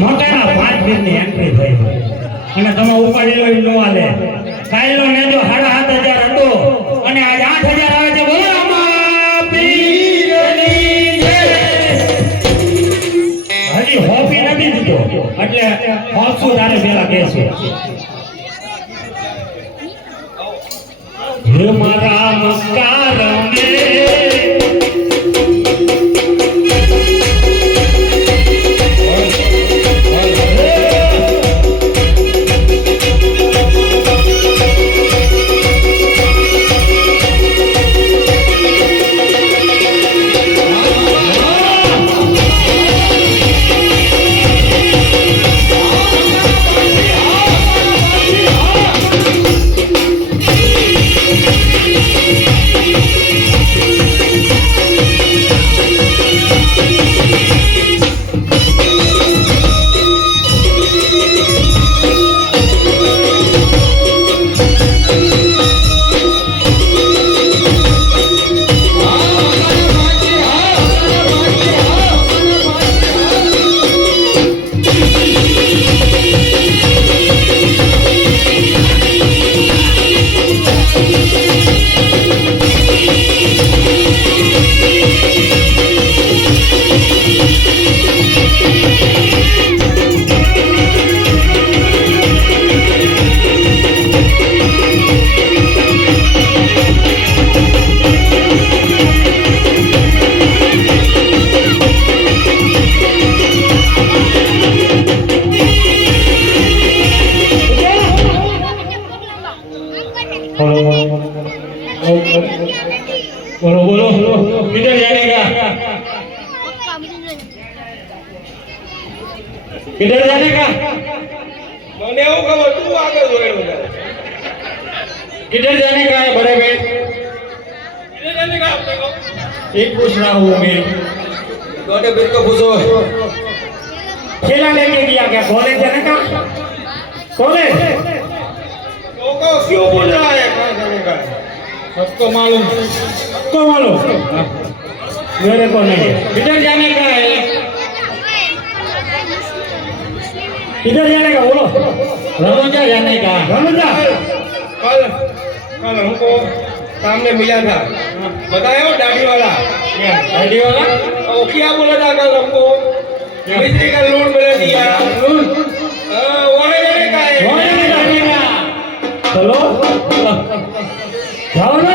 મોટાના 5 દિનની એન્ટ્રી થઈ અને તમે ઉપાડેલો નો આલે કાલનો નેજો 7,500 હતો અને આજ 8,000 આવે છે. બોલો રામા પીરની જય. હજી હોપી નથી દીધો એટલે હોપસું તારે પેલા કહેશું. હે મારા મસ્કાર મે बोलो बोलो किधर जाने का किधर जाने का मैंने वो खबर तू आगे जोड़े किधर जाने का है बड़े भाई किधर जाने का आपने को एक पूछ रहा हूँ मैं छोटे भाई को पूछो खेला लेके गया क्या कॉलेज जाने का कॉलेज को क्यों बोल रहा है कहाँ जाने का सबको मालूम मेरे को नहीं. किधर जाने का है किधर जाने का बोलो. रमोजा जाने का. रमोजा कल कल हमको सामने मिला था बताया वो दाढ़ी वाला वो क्या बोला था कल हमको मिस्त्री का लोन मैंने दिया वहाँ जाने का है चलो जाओ ना.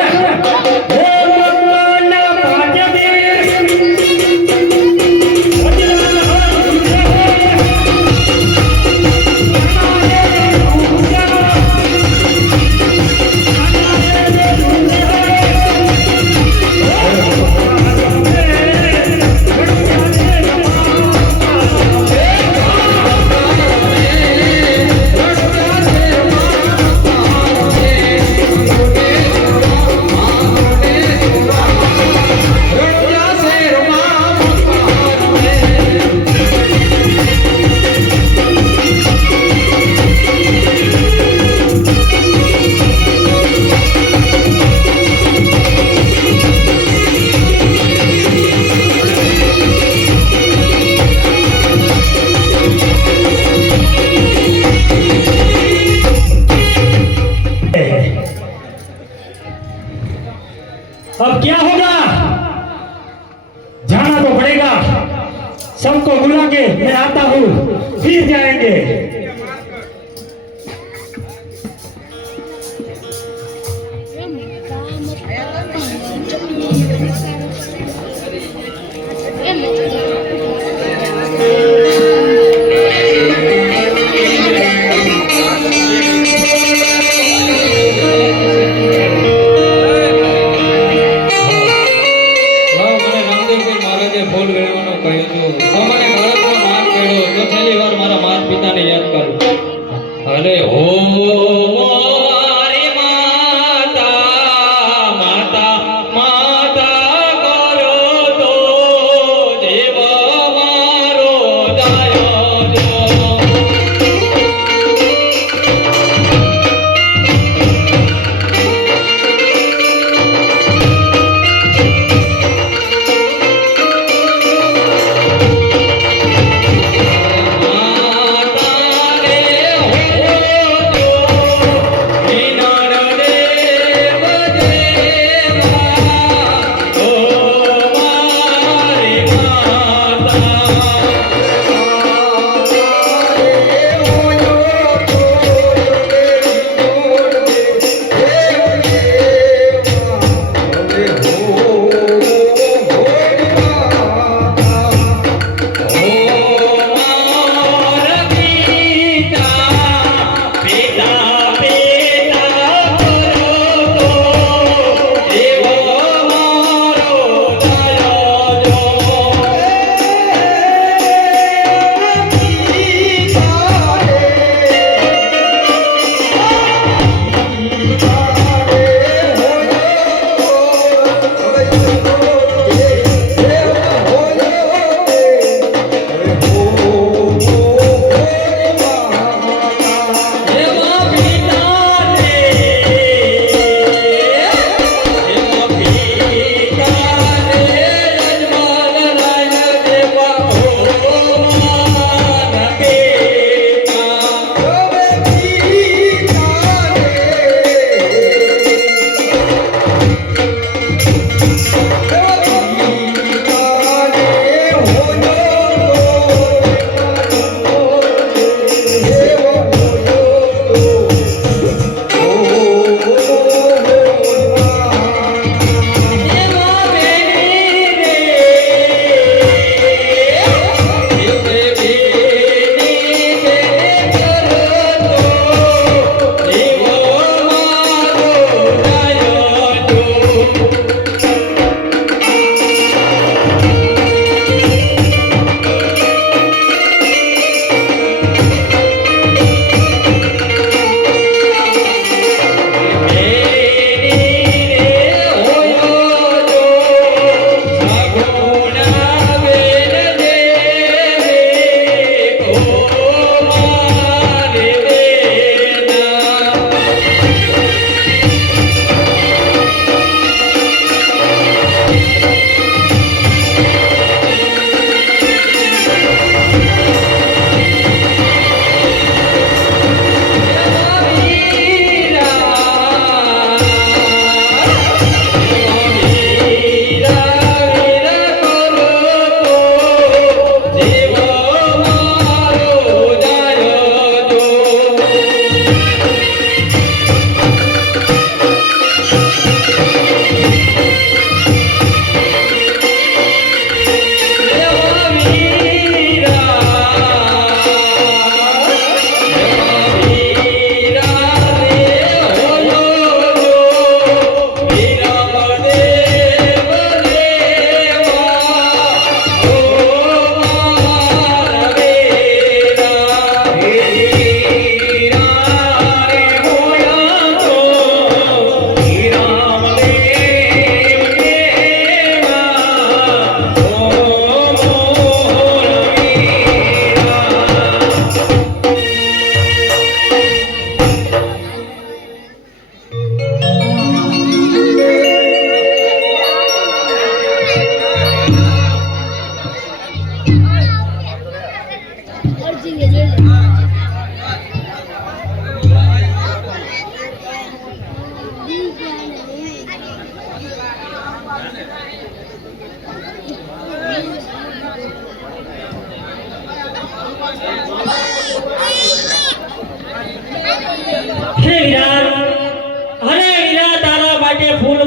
अब क्या होगा जाना तो पड़ेगा. सबको बुला के मैं आता हूँ फिर जाएंगे. ફોન ગણવાનો કહ્યું હતું મને ભારતનો માન કર્યો તો છેલ્લી વાર મારા માતા પિતાને યાદ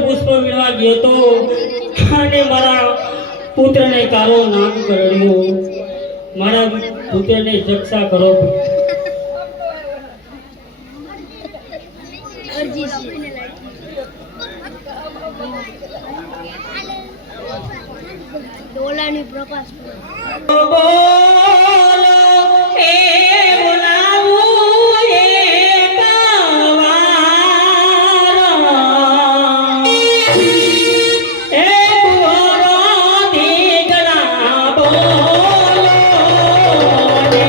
પુષ્પ વીણવા ગયો તો અને મારા પુત્રને કારો નામ કરડ્યો. મારા પુત્રની રક્ષા કરો. ડોલાની પ્રકાશ બોલો એ બોલાવું એ કાવારા. એ બોલો દીકરા બોલો ને.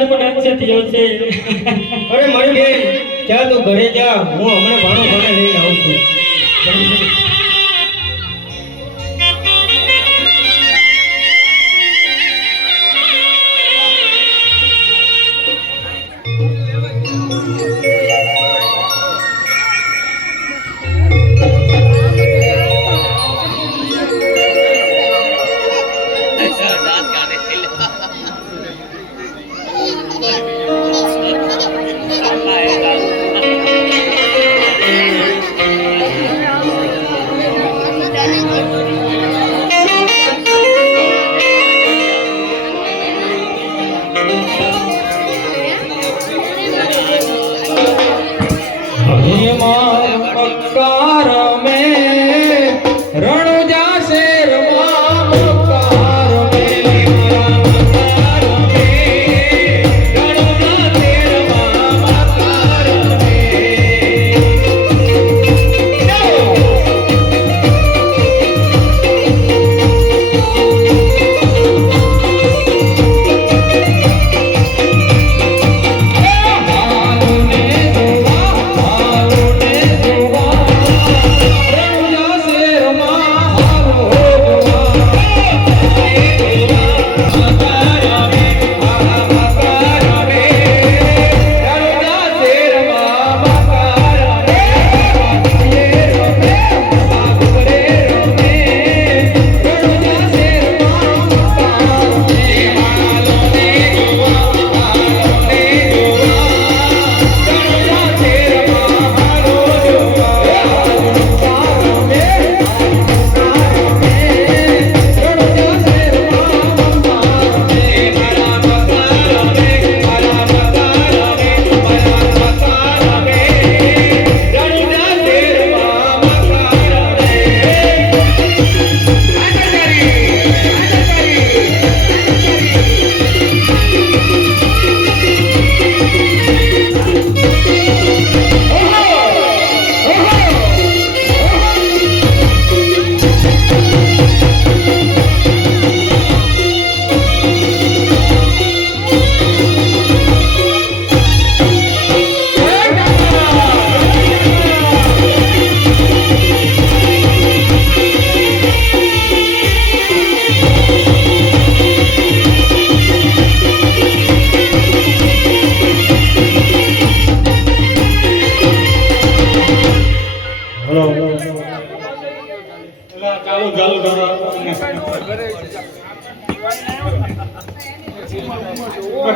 મારે પણ અક્ષર થયો છે. અરે મારી બેન જા તું ઘરે જા, હું હમણાં ભાણો ભાણે લઈને આવું છું.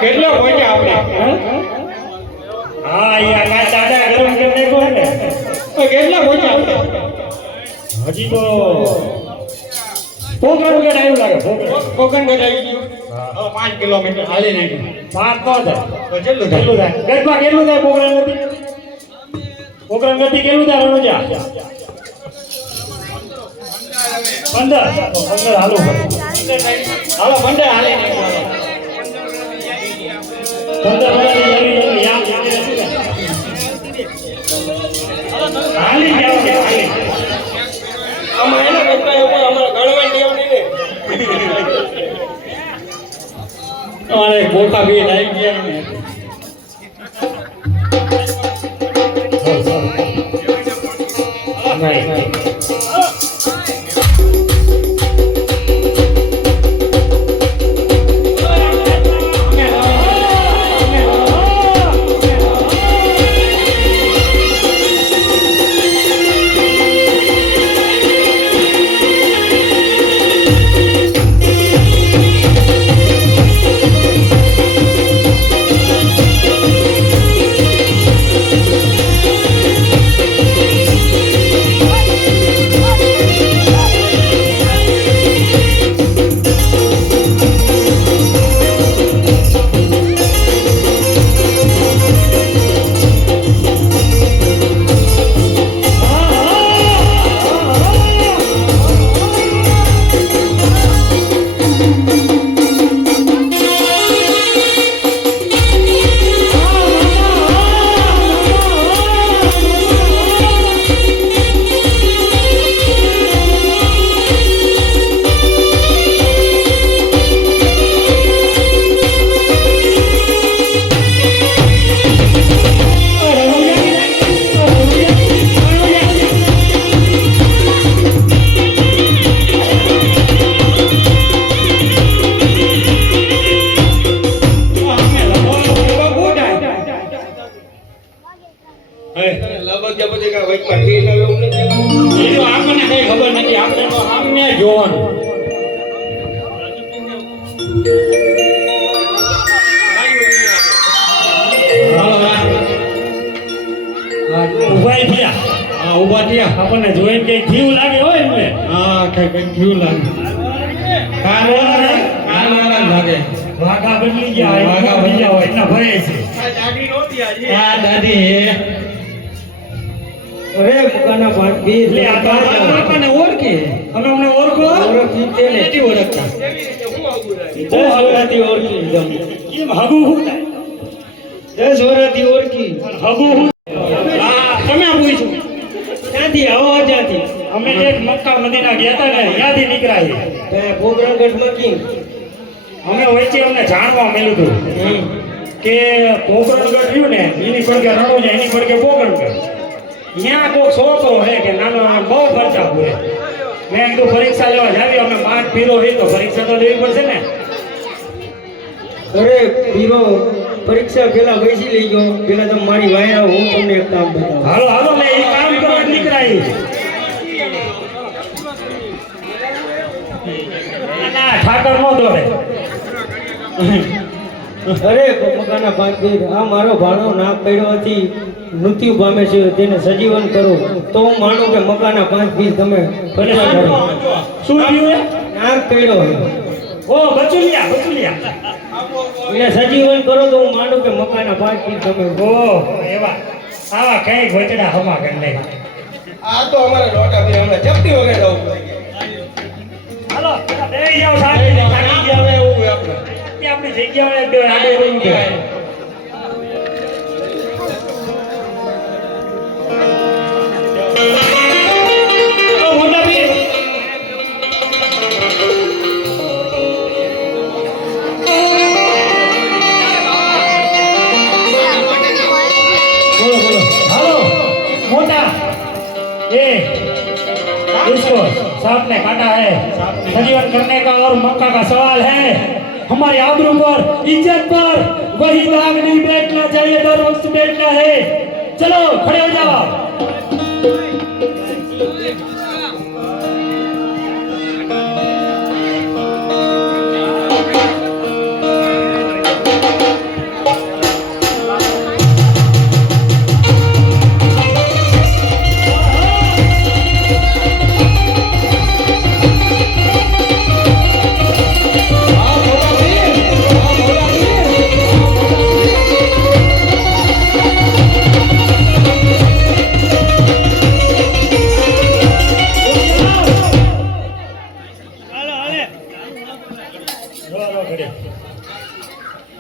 કેટલો પહોંચ્યા આપણે? હા યાર આ દાદા ગરમ કરી નાખ્યો ને. કેટલા પહોંચ્યા આપણે? હજી તો પોકરણ ગેટ આવ્યું લાગે. કોકણ ગઢ આવી ગયું. હવે 5 કિલોમીટર હાલી નાખ્યું. 5 નો થાય તો કેટલું થાય? કેટલું થાય ગેટમાં કેટલું થાય પોકરણ નથી? પોકરણ નથી કેટલું થાય રણુજા? 15 તો 15 હાલો હાલો 15 હાલી નાખ્યું. 15 જલ્દી યાદ હાલી જાઓ હાલી. આમાં એના કરતા એવું અમારે ગણવાની ટેવ નહીં ને. અમારે ગોખા બી આવી ગયા ને. નહીં હે લગભગ જબરજસ્ત કા વચમાં ઠેક આવે એવું નથી. એ તો આપણને કઈ ખબર નથી, આપણે તો સામે જોવાનું. ઉભા થયા. હા ઊભા થયા. આપણને જોઈને કઈ જીવ લાગે હોય ને. હા કઈ જીવ લાગે. કાનવાળા લાગે. વાઘા બદલી ગયા હોય, વાઘા બદલી ગયા હોય એના ભય છે. આ દાઢી નહોતી આજે. આ દાદી અરે મકાના પાંચ બી એટલે આ તો આપણને ઓળખે. તમે અમને ઓળખો? ઓળખી છે ને. નથી ઓળખતા. કેવી રીતે હું આવું રાય? 10 વર્ષથી ઓળખી એકદમ. કેમ હગું હું થાય? 10 વર્ષથી ઓળખી. હગું હું? હા, તમે પૂછ્યું. ક્યાંથી આવો ક્યાંથી? અમે એક મક્કા મદીના ગયા હતા ને, ત્યાંથી નીકળ્યા. તો પોકરણગઢમાં કી અમે વચ્ચે અમને જાણવા મળ્યું હતું કે પોકરણગઢ રહ્યું ને એની પડકે રણુજા, એની પડકે પોકરણગઢ. ત્યાં કોઈ છોકરો હે કે નાનો નાનો બહુ ખર્ચા પૂરે. મેં કીધું પરીક્ષા લેવા જાવી, અમે માઠ પીરો હોય તો પરીક્ષા તો લેવી પડશે ને. અરે પીરો પરીક્ષા પેલા બેસી લઈ ગયો. પેલા તમે મારી વાય આવો, હું તમને એક કામ બતાવું. હાલો હાલો ને એ કામ કરવા જ નીકળાય. ના ઠાકર નો દોડે. અરે મકાના પાંચ બી આ મારો ભાણો નાક પડ્યોથી મૃત્યુ પામે છે, તેને સજીવન કરો તો હું માનું કે મકાના પાંચ બી તમે ફરિયાદ કરો. શું થયું એ? નાક પડ્યો ઓ બચુલિયા બચુલિયા. એને સજીવન કરો તો હું માનું કે મકાના પાંચ બી તમે ઓ એવા આવા કઈ ગોચડા હમા કરી લે. આ તો અમારે રોટા ભાઈ હમણાં ચપટી વગર જવું પડે. હાલો બેસી જાઓ સાથે થાકી ગયા હવે. એવું હોય આપણે. આપણી જગ્યા વડે આડે રહી ગયા. ઓ મોટા ભાઈ बोलो बोलो हेलो मोटा ये इसको सांप ने काटा है, सजीवन करने का और मक्का का सवाल है. हमारी आबरू पर इज्जत पर वही दाग नहीं बैठना चाहिए, दर वक्त बैठना है. चलो खड़े हो जाओ.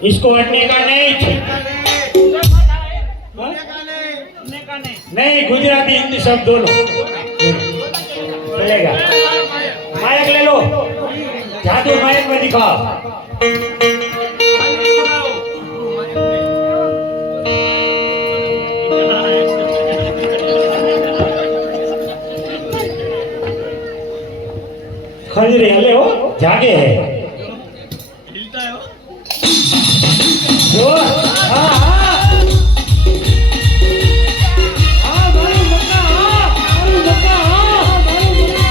इसको हटने का नहीं. नहीं गुजराती हिंदी शब्द दोनों चलेगा. माइक ले लो, जादू माइक में दिखाओ. खजरे हले हो जागे है जो. हाँ हाँ हाँ मारू मक्का, हाँ मारू मक्का, हाँ मारू मक्का.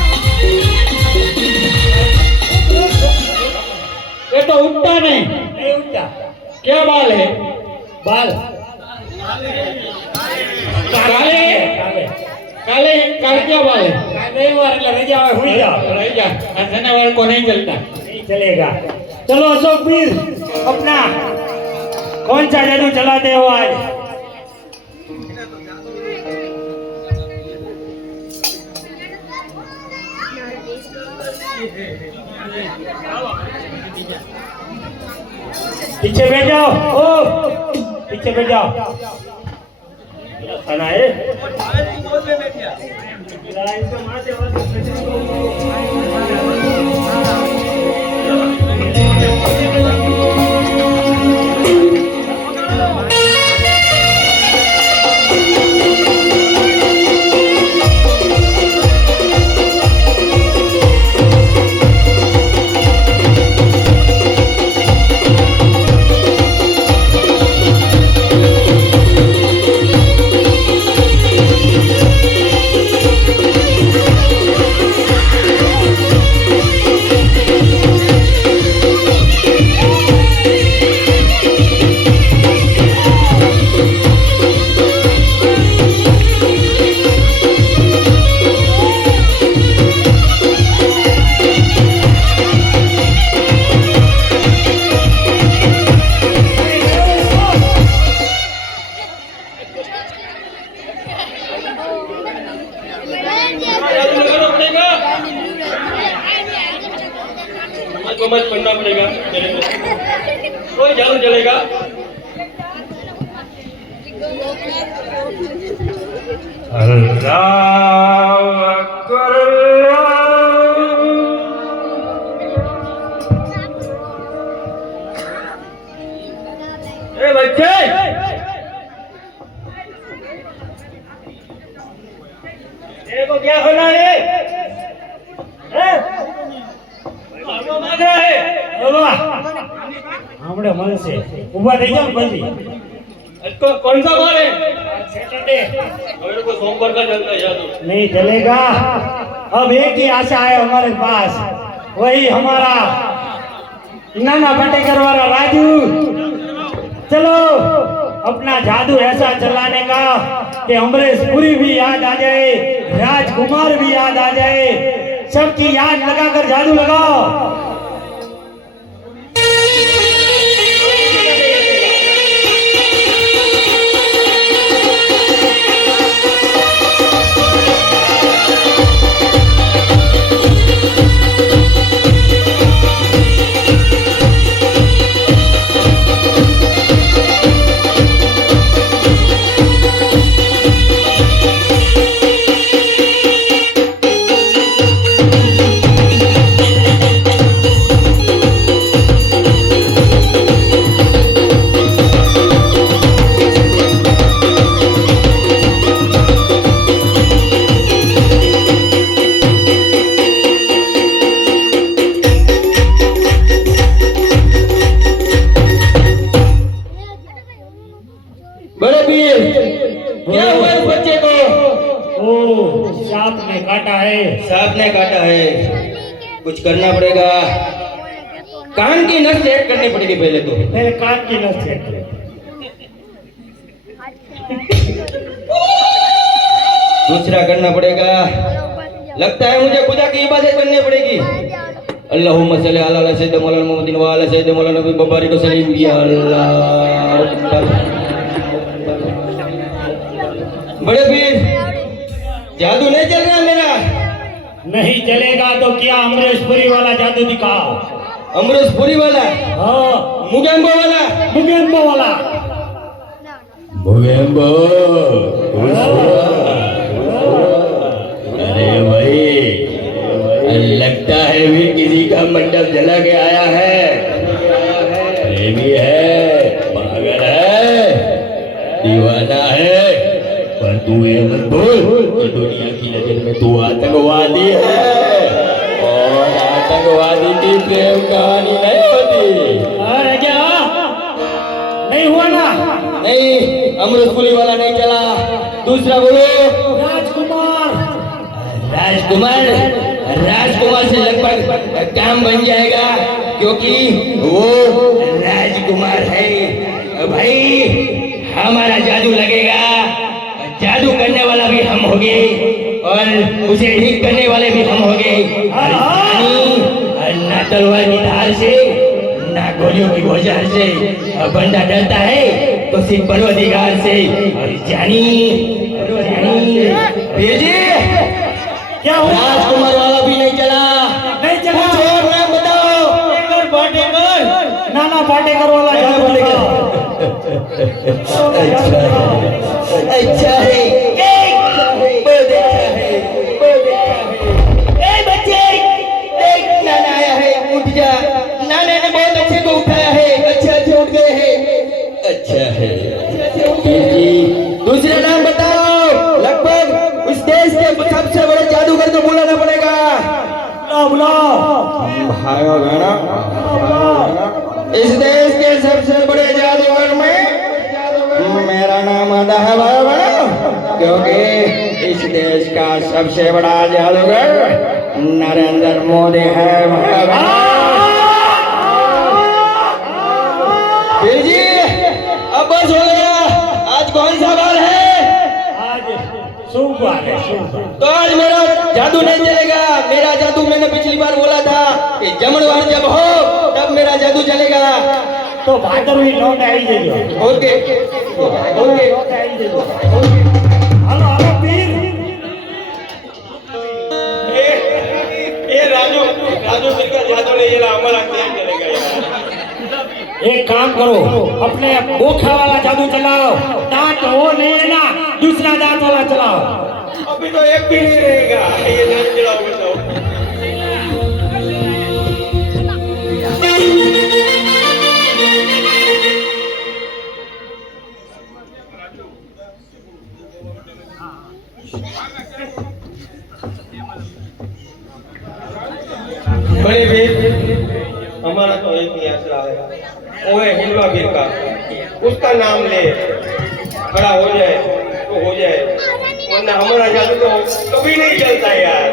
ये तो उठता नहीं उठता. क्या बाल है? बाल काले काले काले काले क्या बाल है? नहीं बाल रजा हुई जा रजा. शनिवार को नहीं चलता. नहीं चलेगा. चलो अशोक वीर अपना कौन सा जादू चलाते हो आज? पीछे बैठ जाओ. ओ पीछे बैठ जाओ. खाना है अल्लाह अकबर ए बच्चे तेरे को क्या होना है मानो मांग रहा है हमने मन से उभा થઈ જાઓ પછી इसको कौन सा बार है सैटरडे मेरे को सोमवार का चलता है याद नहीं चलेगा। अब एक ही आशा है हमारे पास, वही हमारा नाना पाटेकर वाला राजू। चलो अपना जादू ऐसा चलाने का कि अमरीश पुरी भी याद आ जाए, राजकुमार भी याद आ जाए, सबकी याद लगाकर जादू लगाओ। बड़े पीर क्या हुआ इस बच्चे को ओ सांप ने काटा है। सांप ने काटा है कुछ करना पड़ेगा कान की नस चेक करनी पड़ेगी पहले तो मेरे कान की नस चेक करो। दूसरा करना पड़ेगा लगता है मुझे खुदा की इबादत करनी पड़ेगी अल्लाहुम्मा सल्ली अला सय्यिदना मौलाना मुहम्मदिन व अला सय्यिदना मौलाना नबी बबारिक वसल्लिम या अल्लाह। बड़े पीर जादू नहीं चल रहा मेरा नहीं चलेगा तो क्या अमरीश पुरी वाला जादू दिखाओ। अमरीश पुरी वाला हाँ मुगेम्बो वाला मुगेम्बो वाला मुगेम्बो अरे भाई लगता है भी किसी का मंडप जला के आया है प्रेमी है पागल है दीवाना है पर तू ये मत भूल कि दुनिया की नजर में तू आतंकवादी है और आतंकवादी की प्रेम कहानी नहीं होती। अरे क्या नहीं हुआ ना। नहीं अमृत पुरी वाला नहीं चला दूसरा बोलो राजकुमार राजकुमार राजकुमार से लगभग काम बन जाएगा क्योंकि वो राजकुमार है भाई हमारा जादू लगेगा जादू करने वाला भी हम होंगे और उसे ठीक करने वाले भी हम होंगे ना तलवार की धार से ना गोलियों की औजार से बंदा डरता है तो सिर्फ परवरदिगार से और जानी भेजे क्या हुआ। राजकुमार वाला भी नहीं चला नहीं चला। कुछ और नाम बताओ पाटेकर नाना पाटेकर वाला जादू दिखाओ। अच्छा है बहुत अच्छा है ए बच्चे एक नाना आया है उठ जा नाना ने बहुत अच्छे को उठाया है अच्छे उठ गए हैं अच्छा है जी दूसरा नाम बताओ लगभग उस देश के सबसे बड़े जादूगर को बुलाना पड़ेगा बुलाओ इस देश के सबसे बड़े जादूगर में मेरा नाम आता है बाबा क्योंकि इस देश का सबसे बड़ा जादूगर नरेंद्र मोदी है फिर जी अब बस हो गया आज कौन सा बार है आज सोमवार है सोमवार। तो आज मेरा जादू नहीं चलेगा मेरा जादू मैंने पिछली बार बोला था कि जमणवार जब हो तब मेरा जादू चलेगा तो भादरवी लौट आई जइयो। ओके ओके लौट आई जइयो। हेलो हेलो पीर ये राजू राजू मिलकर जादू नहीं चला हमारा क्या चलेगा यार एक काम करो, अपने गोखा वाला जादू चलाओ, दांत हो नहीं ना, दूसरा दांत वाला चलाओ। अभी तो एक भी नहीं रहेगा, ये दांत चलाओ बताओ। बड़े वीर हमारा तो एक ही आसरा है, वो है हिलवा वीर का। उसका नाम ले, खड़ा हो जाए तो हो जाए, वरना हमारा जादू तो कभी नहीं चलता यार।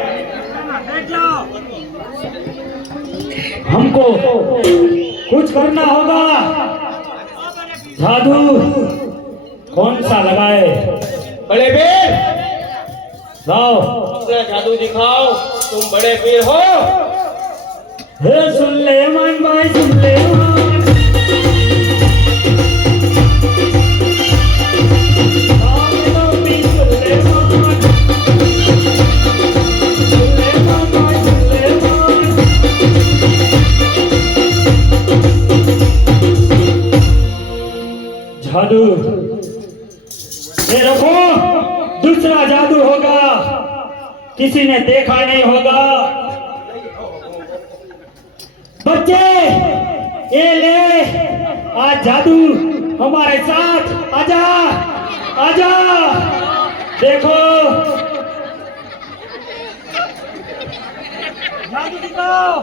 हमको कुछ करना होगा। जादू कौन सा लगाए? बड़े वीर लाओ। दूसरा जादू दिखाओ, तुम बड़े वीर हो। हे सुलेमान भाई सुलेमान, सुलेमान भाई सुलेमान। जादू ये रखो, दूसरा जादू होगा, किसी ने देखा नहीं होगा। बच्चे ये ले, आज जादू हमारे साथ, आजा आजा। देखो जादू दिखाओ।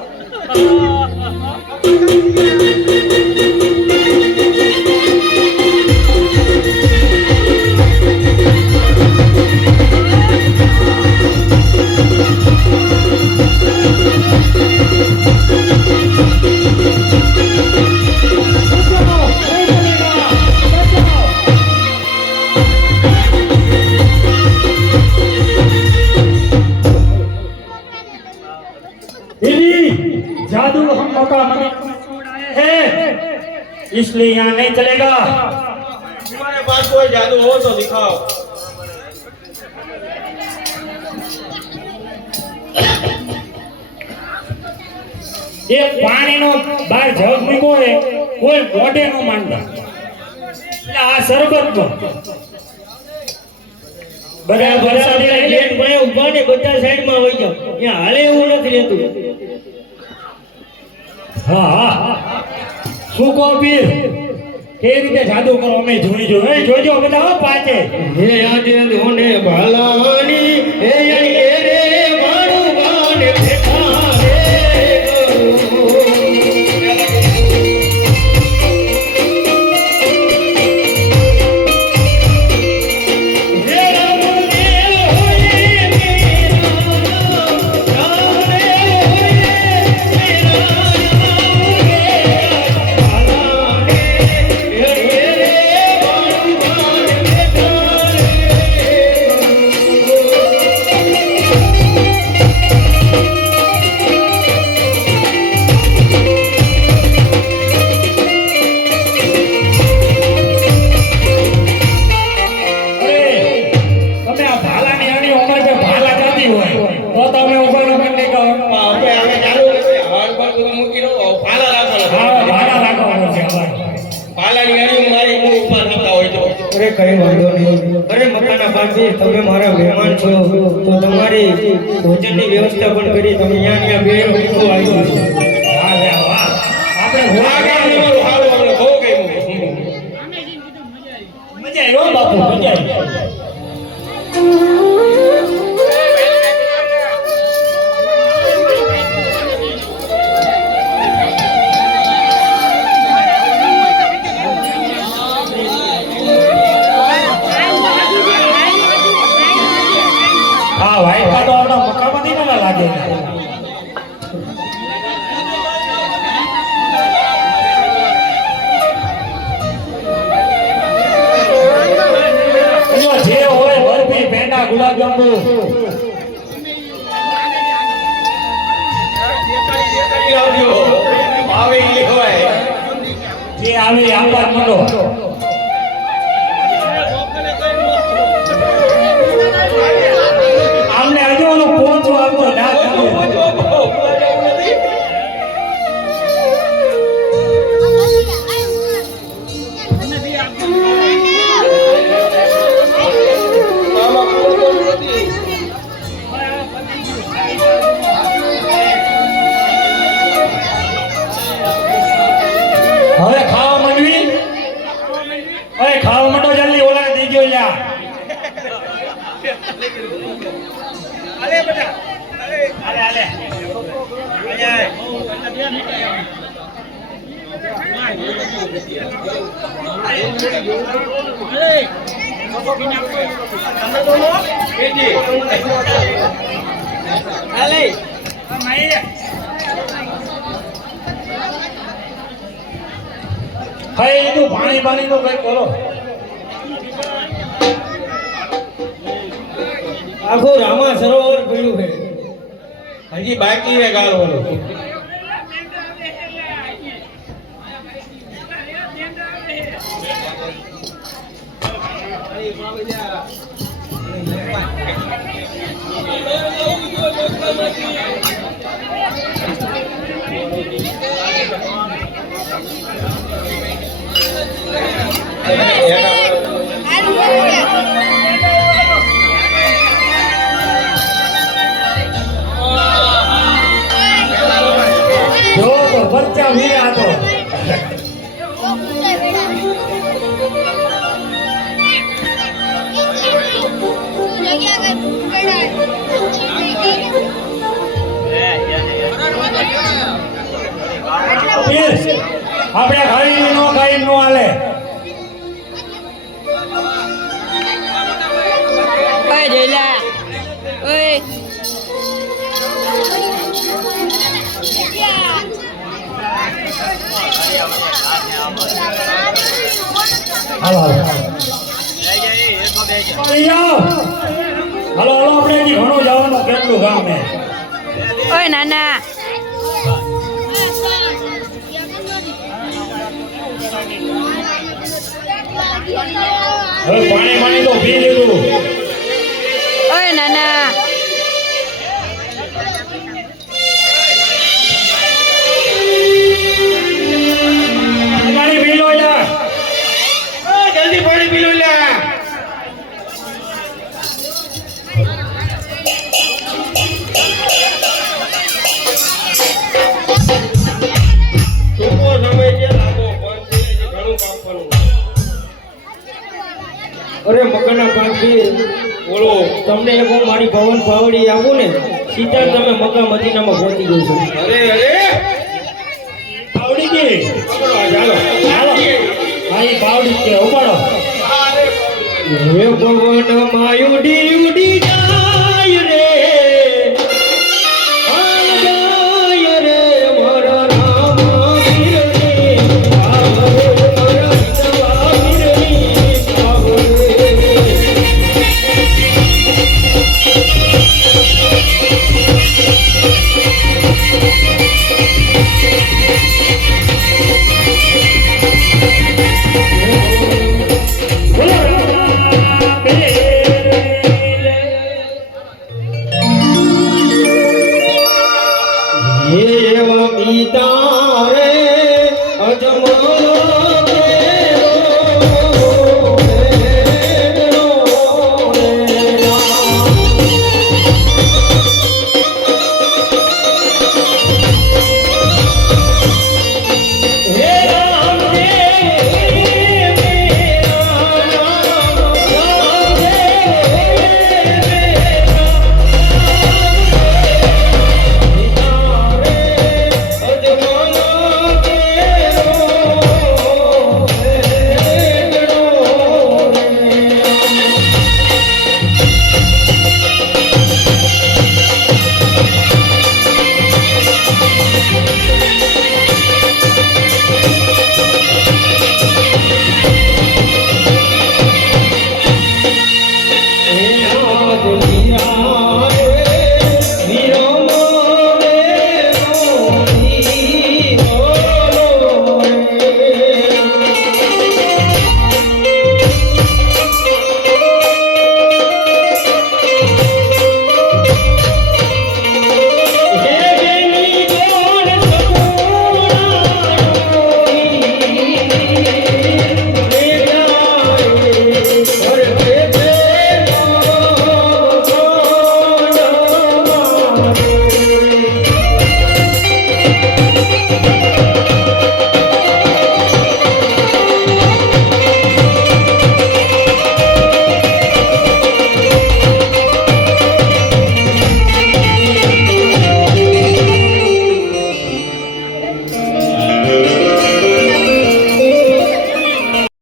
जादू हम मौका है, इसलिए यहाँ नहीं चलेगा। तुम्हारे पास कोई जादू हो तो दिखाओ। ये पानी नो बार जग મૂકો है, कोई મોઢે નો માંડતા, એટલે આ શરબત નો બધા વરસાદી ગેટ પાસે ઊભા ને બધા સાઈડમાં વહી જાઓ, ત્યાં હાલે એવું નથી રહેતું। હા હા, શું કહો પીર, કેવી રીતે જાદુ કરો અમે જોઈ જોજો બધા હો પાછે। હે આજે ધોને ભાલાની હે રે મારું ગાન બેઠા રે અરે કઈ વાંધો નહીં। અરે મકાના બાજી તમે મારા મહેમાન છો તો તમારી ભોજનની વ્યવસ્થા પણ કરી, તમે અહીંયા બે લોકો આવી છો। આપણે આ ગામનું મારું હારું અમને બહુ ગમ્યું। મજા આવી હો બાપુ, મજા આવી। हाँ भाई का तो अपना मक्का मदीना ना लागे। જે હોય બરફી પેંડા ગુલાબ જાંબુ આવે ઈ હોય જે આવે આપવા માંડો। આમને હજુ ઓલું પહોંચવું આવતો ના ચાલુ। ખાવા માંડો જલ્દી ઓલાને દઈ ગયો લ્યા હાલે હાલે ભાઈ લીધું પાણી પાણી તો કઈ કરો આખું રામા સરોવર પીડ્યું છે હજી બાકી છે ગાળ વાળું જો તો બચ્ચા વીરા તો આપણે ખાઈ નો ખાઈ નો હાલે ઓય જોઈલા ઓય હાલો હાલો હાલો હાલો આપણે હજી ઘણું જવાનું કેટલું ગામ હે ઓય નાના હવે પાણી પાણી તો પી લીધું ઓય નાના પાણી પી લો યાર જલ્દી પાણી પી લો લ્યા ટૂંકો સમય છે લાગો પણ છે હજી ઘણું કામ કરવું અરે મકાના પાંચી બોલો તમને એક હું મારી ભવન પાવડી આપું ને સીધા તમે મકા મદીનામાં પહોંચી જશો અરે અરે પાવડી કે પકડો આ ચાલો હાલો હા એ પાવડી કે ઉપાડો હે ભવન માયુડી